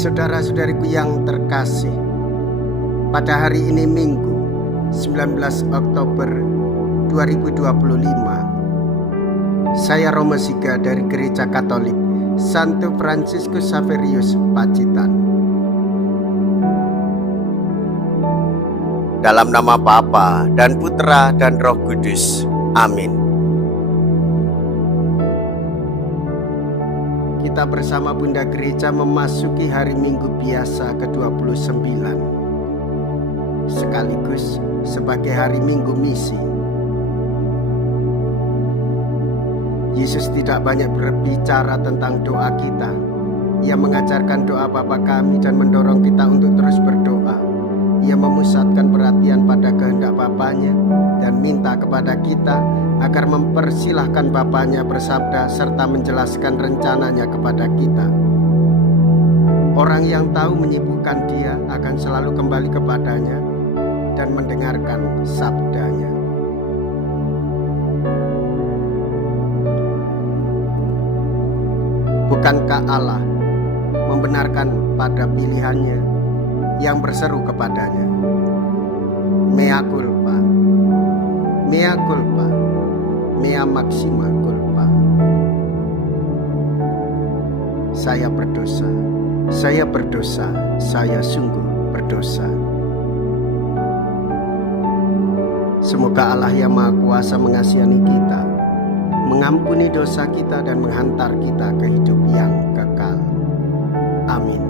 Saudara-saudariku yang terkasih, pada hari ini Minggu 19 Oktober 2025, saya Romo Siga dari Gereja Katolik Santo Fransiskus Xaverius Pacitan. Dalam nama Bapa dan Putra dan Roh Kudus. Amin. Kita bersama Bunda Gereja memasuki hari Minggu biasa ke-29, sekaligus sebagai hari Minggu misi. Yesus tidak banyak berbicara tentang doa kita. Ia mengajarkan doa Bapa kami dan mendorong kita untuk terus berdoa. Ia memusatkan perhatian pada kehendak Bapanya dan minta kepada kita agar mempersilahkan Bapanya bersabda serta menjelaskan rencananya kepada kita. Orang yang tahu menyibukkan Dia akan selalu kembali kepadanya dan mendengarkan sabdanya. Bukankah Allah membenarkan pada pilihannya yang berseru kepadanya, mea culpa, mea culpa, mea maxima culpa. Saya berdosa, saya berdosa, saya sungguh berdosa. Semoga Allah yang Maha Kuasa mengasihani kita, mengampuni dosa kita dan menghantar kita ke hidup yang kekal. Amin.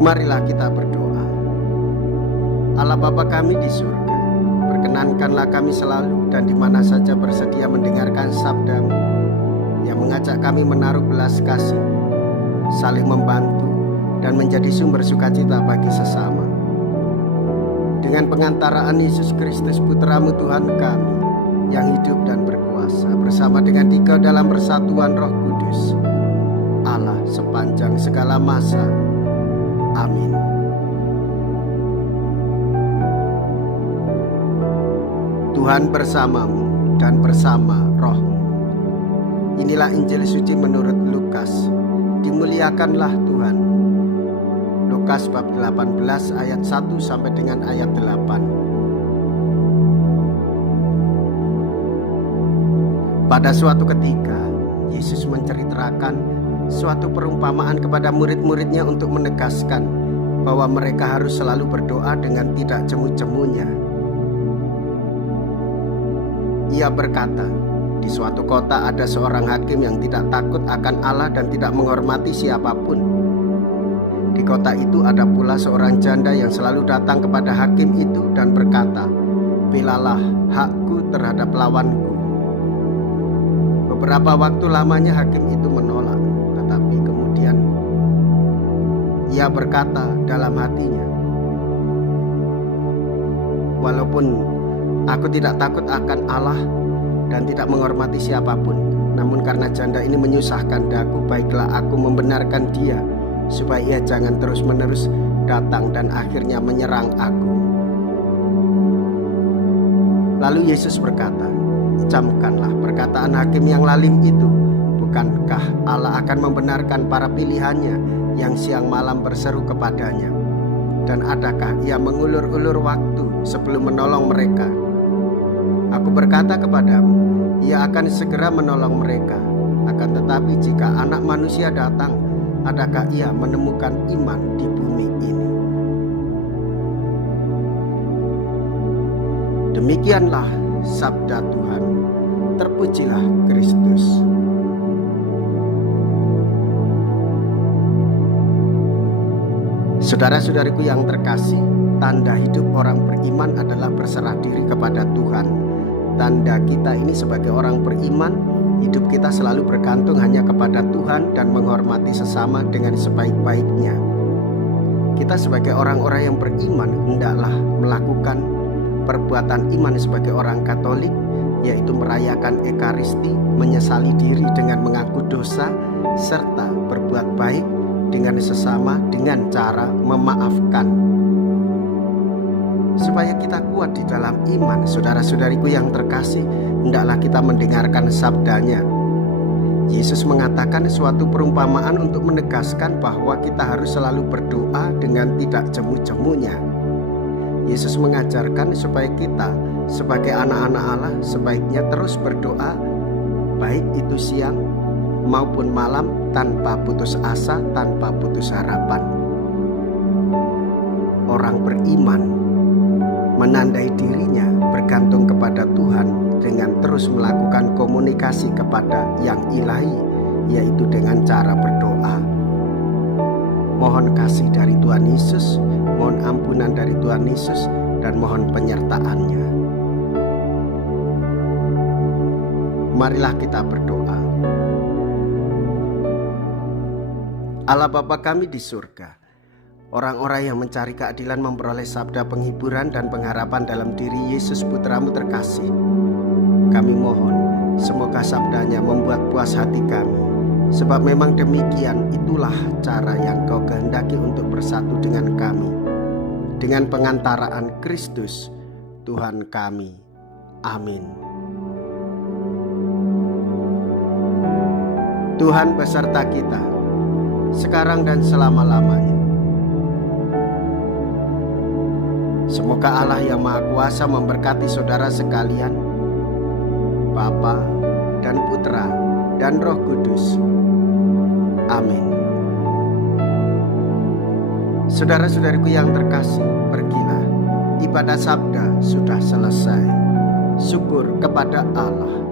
Marilah kita berdoa. Allah Bapa kami di surga, perkenankanlah kami selalu dan di mana saja bersedia mendengarkan sabda-Mu yang mengajak kami menaruh belas kasih, saling membantu dan menjadi sumber sukacita bagi sesama. Dengan pengantaraan Yesus Kristus Putra-Mu Tuhan kami yang hidup dan berkuasa bersama dengan Dikau dalam persatuan Roh Kudus, Allah sepanjang segala masa. Amin. Tuhan bersamamu dan bersama rohmu. Inilah Injil suci menurut Lukas. Dimuliakanlah Tuhan. Lukas bab 18 ayat 1 sampai dengan ayat 8. Pada suatu ketika, Yesus menceritakan suatu perumpamaan kepada murid-muridnya untuk menegaskan bahwa mereka harus selalu berdoa dengan tidak jemu-jemunya. Ia berkata, di suatu kota ada seorang hakim yang tidak takut akan Allah dan tidak menghormati siapapun. Di kota itu ada pula seorang janda yang selalu datang kepada hakim itu dan berkata, "Belalah hakku terhadap lawanku." Beberapa waktu lamanya hakim itu menolak. Tetapi kemudian ia berkata dalam hatinya, "Walaupun aku tidak takut akan Allah dan tidak menghormati siapapun, namun karena janda ini menyusahkan daku, baiklah aku membenarkan dia supaya ia jangan terus-menerus datang dan akhirnya menyerang aku." Lalu Yesus berkata, "Camkanlah perkataan hakim yang lalim itu. Bukankah Allah akan membenarkan para pilihannya yang siang malam berseru kepadanya? Dan adakah ia mengulur-ulur waktu sebelum menolong mereka? Aku berkata kepadamu, ia akan segera menolong mereka. Akan tetapi jika Anak Manusia datang, adakah ia menemukan iman di bumi ini?" Demikianlah sabda Tuhan. Terpujilah Kristus. Saudara-saudariku yang terkasih, tanda hidup orang beriman adalah berserah diri kepada Tuhan. Tanda kita ini sebagai orang beriman, hidup kita selalu bergantung hanya kepada Tuhan dan menghormati sesama dengan sebaik-baiknya. Kita sebagai orang-orang yang beriman hendaklah melakukan perbuatan iman sebagai orang Katolik, yaitu merayakan Ekaristi, menyesali diri dengan mengaku dosa, serta berbuat baik dengan sesama dengan cara memaafkan. Supaya kita kuat di dalam iman, saudara-saudariku yang terkasih, hendaklah kita mendengarkan sabdanya. Yesus mengatakan suatu perumpamaan untuk menegaskan bahwa kita harus selalu berdoa dengan tidak jemu-jemunya. Yesus mengajarkan supaya kita sebagai anak-anak Allah sebaiknya terus berdoa, baik itu siang maupun malam, tanpa putus asa, tanpa putus harapan. Orang beriman menandai dirinya bergantung kepada Tuhan dengan terus melakukan komunikasi kepada yang ilahi, yaitu dengan cara berdoa. Mohon kasih dari Tuhan Yesus, mohon ampunan dari Tuhan Yesus, dan mohon penyertaan-Nya. Marilah kita berdoa. Allah Bapa kami di surga, orang-orang yang mencari keadilan memperoleh sabda penghiburan dan pengharapan dalam diri Yesus Putra-Mu terkasih. Kami mohon semoga sabdanya membuat puas hati kami, sebab memang demikian itulah cara yang Kau kehendaki untuk bersatu dengan kami, dengan pengantaraan Kristus Tuhan kami. Amin. Tuhan beserta kita, sekarang dan selama-lamanya. Semoga Allah yang Maha Kuasa memberkati saudara sekalian, Bapa dan Putra dan Roh Kudus. Amin. Saudara-saudariku yang terkasih, pergilah. Ibadah sabda sudah selesai. Syukur kepada Allah.